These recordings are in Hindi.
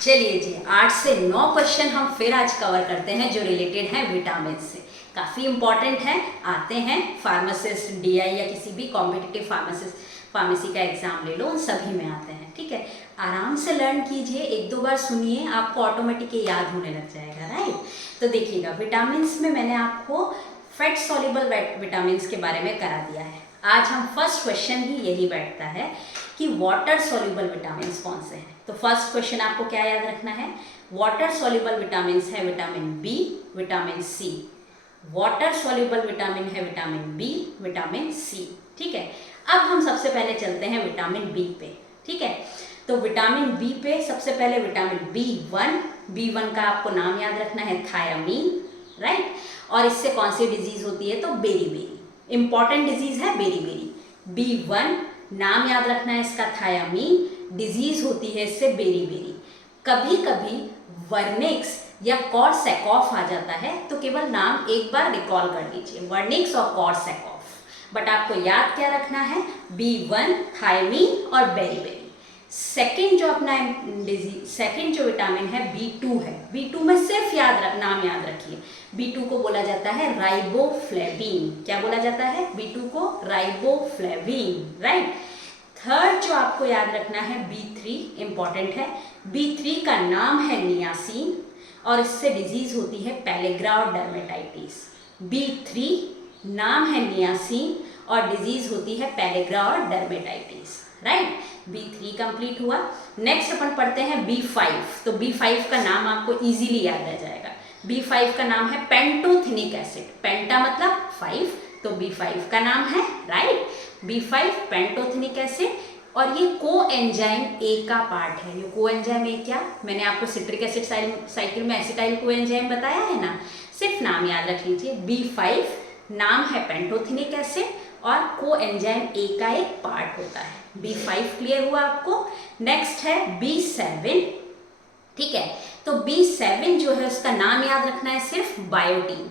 चलिए जी, 8 से 9 क्वेश्चन हम फिर आज कवर करते हैं जो रिलेटेड हैं विटामिन से। काफ़ी इंपॉर्टेंट है, आते हैं फार्मासिस्ट, डीआई या किसी भी कॉम्पिटिटिव फार्मेसी का एग्जाम ले लो, उन सभी में आते हैं। ठीक है, आराम से लर्न कीजिए, एक दो बार सुनिए, आपको ऑटोमेटिक याद होने लग जाएगा। राइट, तो देखिएगा विटामिन में मैंने आपको फैट सॉल्युबल विटामिन के बारे में करा दिया है। आज हम फर्स्ट क्वेश्चन ही यही बैठता है कि वाटर सॉल्युबल विटामिन कौन से हैं। तो फर्स्ट क्वेश्चन आपको क्या याद रखना है, वाटर सॉल्युबल विटामिन है vitamin B, vitamin C. Water soluble vitamin है विटामिन बी, विटामिन सी। ठीक है, अब हम सबसे पहले चलते हैं विटामिन बी पे। ठीक है, तो विटामिन बी पे सबसे पहले विटामिन बी वन का आपको नाम याद रखना है थायामीन। राइट, और इससे कौन सी डिजीज होती है, तो बेरी, इंपॉर्टेंट डिजीज है बेरी। बी1 नाम याद रखना है इसका थायामीन, डिजीज होती है इससे बेरी। कभी कभी वर्निक्स या कॉर्सैकॉफ आ जाता है, तो केवल नाम एक बार रिकॉल कर लीजिए, वर्निक्स और कॉर्सैकॉफ। बट आपको याद क्या रखना है, बी1, थायामीन और बेरी। सेकेंड जो अपना सेकेंड जो विटामिन है बी2 है। बी2 में सिर्फ नाम याद रखिए, बी2 को बोला जाता है राइबोफ्लेविन। क्या बोला जाता है, बी2 को राइबोफ्लेविन। राइट, थर्ड जो आपको याद रखना है बी3, इंपॉर्टेंट है। बी3 का नाम है नियासिन और इससे डिजीज होती है पेलेग्रा और डर्मेटाइटिस। बी3 नाम है नियासिन और डिजीज होती है पेलेग्रा और डर्मेटाइटिस। राइट, बी3 कंप्लीट हुआ। नेक्स्ट अपन पढ़ते हैं बी5। तो बी5 का नाम आपको इजीली याद रह जाएगा। बी5 का नाम है पेंटोथेनिक एसिड। पेंटा मतलब 5, तो बी5 का नाम है, राइट, बी5 पेंटोथेनिक एसिड। और ये कोएंजाइम ए का पार्ट है। ये कोएंजाइम ए क्या, मैंने आपको सिट्रिक एसिड साइकिल में एसिटाइल कोएंजाइम बताया है ना, सिर्फ नाम याद रख लीजिए। बी5 नाम है पेंटोथेनिक एसिड और कोएंजाइम ए का एक पार्ट होता है। बी5 क्लियर हुआ आपको। नेक्स्ट है बी7। ठीक है, तो बी7 जो है उसका नाम याद रखना है सिर्फ बायोटीन।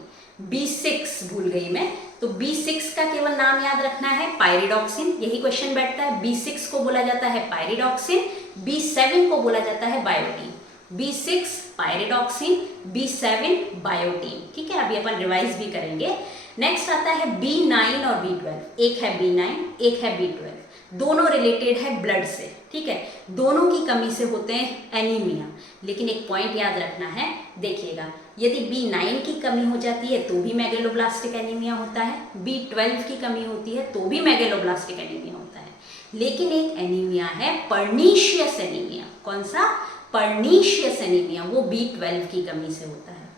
बी6 भूल गई मैं, तो बी6 का केवल नाम याद रखना है पायरिडॉक्सिन। यही क्वेश्चन बैठता है, बी6 को बोला जाता है पायरिडॉक्सिन, बी7 को बोला जाता है बायोटीन। B6 pyridoxine, बी7 biotin. ठीक है, अभी अपन रिवाइज भी करेंगे। नेक्स्ट आता है बी9 और बी12। एक है बी9, एक है बी12, दोनों रिलेटेड है ब्लड से। ठीक है, दोनों की कमी से होते हैं एनीमिया। लेकिन एक पॉइंट याद रखना है, देखिएगा, यदि बी9 की कमी हो जाती है तो भी मेगेलोब्लास्टिक एनीमिया होता है, बी12 की कमी होती है तो भी मेगेलोब्लास्टिक एनीमिया होता है। लेकिन एक एनीमिया है पर्नीशियस एनीमिया। कौन सा, पर्नीशियस एनीमिया, वो बी12 की कमी से होता है।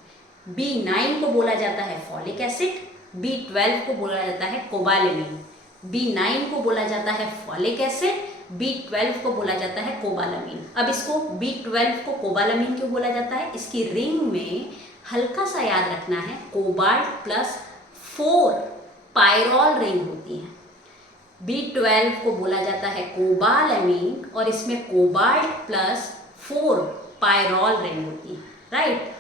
बी9 को बोला जाता है फॉलिक एसिड, बी12 को बोला जाता है कोबालामिन। बी9 को बोला जाता है फॉलिक एसिड, बी12 को बोला जाता है कोबालामिन। अब इसको बी12 को कोबालामिन क्यों बोला जाता है, इसकी रिंग में हल्का सा याद रखना है, कोबाल्ट प्लस 4 पायरॉल रिंग होती है। बी12 को बोला जाता है कोबालामिन और इसमें कोबाल्ट प्लस 4 पायरॉल रिंग होती है। राइट,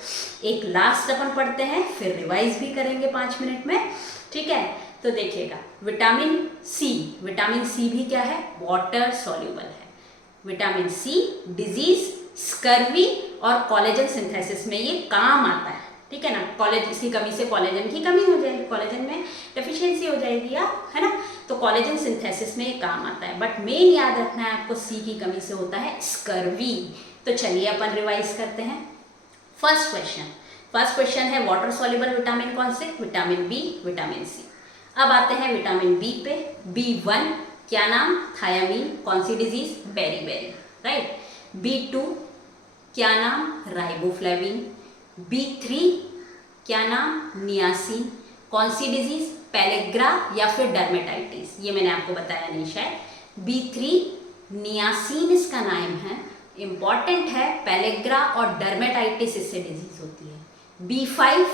एक लास्ट अपन पढ़ते हैं, फिर रिवाइज भी करेंगे 5 मिनट में। ठीक है, तो देखिएगा विटामिन सी भी क्या है, वाटर सॉल्युबल है। विटामिन सी डिजीज, स्कर्वी और कोलेजन सिंथेसिस में ये काम आता है। ठीक है ना, कॉलेज इसकी कमी से कोलेजन की कमी हो जाएगी, कोलेजन में डेफिशिएंसी हो जाएगी है ना, तो कोलेजन सिंथेसिस में ये काम आता है। बट मेन याद रखना है आपको, सी की कमी से होता है स्कर्वी। तो चलिए अपन रिवाइज करते हैं। फर्स्ट क्वेश्चन है वाटर सॉल्युबल विटामिन कौन से, विटामिन बी, विटामिन सी। अब आते हैं विटामिन बी पे। बी1 क्या नाम, थायामीन, कौन सी डिजीज, बेरी। राइट, बी2 क्या नाम, राइबोफ्लेविन। बी3 क्या नाम, नियासिन, कौन सी डिजीज, पेलेग्रा या फिर डर्मेटाइटिस, ये मैंने आपको बताया नहीं शायद। बी3 नियासिन इसका नाम है, इंपॉर्टेंट है, पेलेग्रा और डर्मेटाइटिस इससे डिजीज होती है। बी5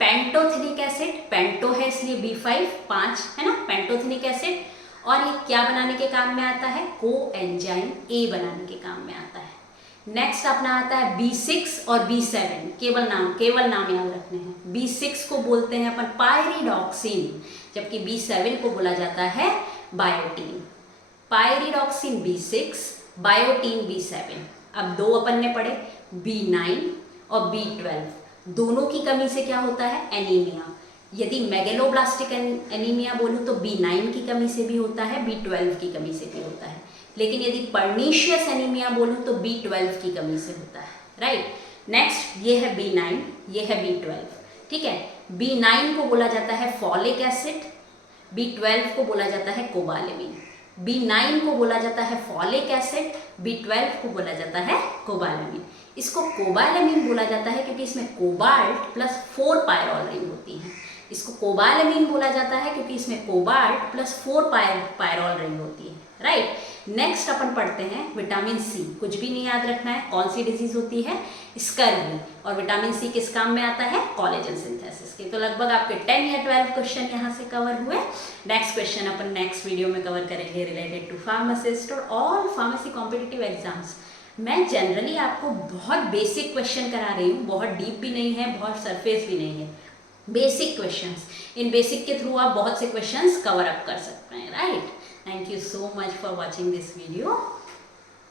पेंटोथेनिक एसिड, पेंटो है इसलिए बी5 5 है ना, पेंटोथेनिक एसिड, और ये क्या बनाने के काम में आता है, कोएंजाइम ए बनाने के काम में आता है। नेक्स्ट अपना आता है बी6 और बी7, केवल नाम याद रखने हैं। बी6 को बोलते हैं अपन पायरिडॉक्सिन, जबकि बी7 को बोला जाता है बायोटीन। Pyridoxine B6, biotin बी7। अब दो अपन ने पढ़े, B9 और B12, दोनों की कमी से क्या होता है, एनीमिया। यदि मेगेलोब्लास्टिक एनीमिया बोलूँ तो B9 की कमी से भी होता है, B12 की कमी से भी होता है। लेकिन यदि पर्नीशियस एनीमिया बोलूँ तो B12 की कमी से होता है, राइट। नेक्स्ट ये है B9, ये है B12, ठीक है। B9 को बोला जाता है फॉलिक एसिड, B12 को बोला जाता है कोबालेमिन। B9 को बोला जाता है फॉलिक एसिड, B12 को बोला जाता है कोबालेमिन। इसको कोबालेमिन बोला जाता है क्योंकि इसमें कोबाल्ट प्लस 4 पायरोल रिंग होती है। इसको कोबालेमिन बोला जाता है क्योंकि इसमें कोबाल्ट प्लस 4 पायरोल रिंग होती है, राइट। नेक्स्ट अपन पढ़ते हैं विटामिन सी। कुछ भी नहीं याद रखना है, कौन सी डिजीज होती है, स्कर्वी। और विटामिन सी किस काम में आता है, कोलेजन सिंथेसिस के। तो लगभग आपके 10 या 12 क्वेश्चन यहाँ से कवर हुए। नेक्स्ट क्वेश्चन अपन नेक्स्ट वीडियो में कवर करेंगे रिलेटेड टू फार्मासिस्ट और ऑल फार्मेसी कॉम्पिटिटिव एग्जाम्स। मैं जनरली आपको बहुत बेसिक क्वेश्चन करा रही हूँ, बहुत डीप भी नहीं है, बहुत सरफेस भी नहीं है, बेसिक क्वेश्चंस। इन बेसिक के थ्रू आप बहुत से क्वेश्चंस कवर अप कर सकते हैं, right. Thank you so much for watching this video.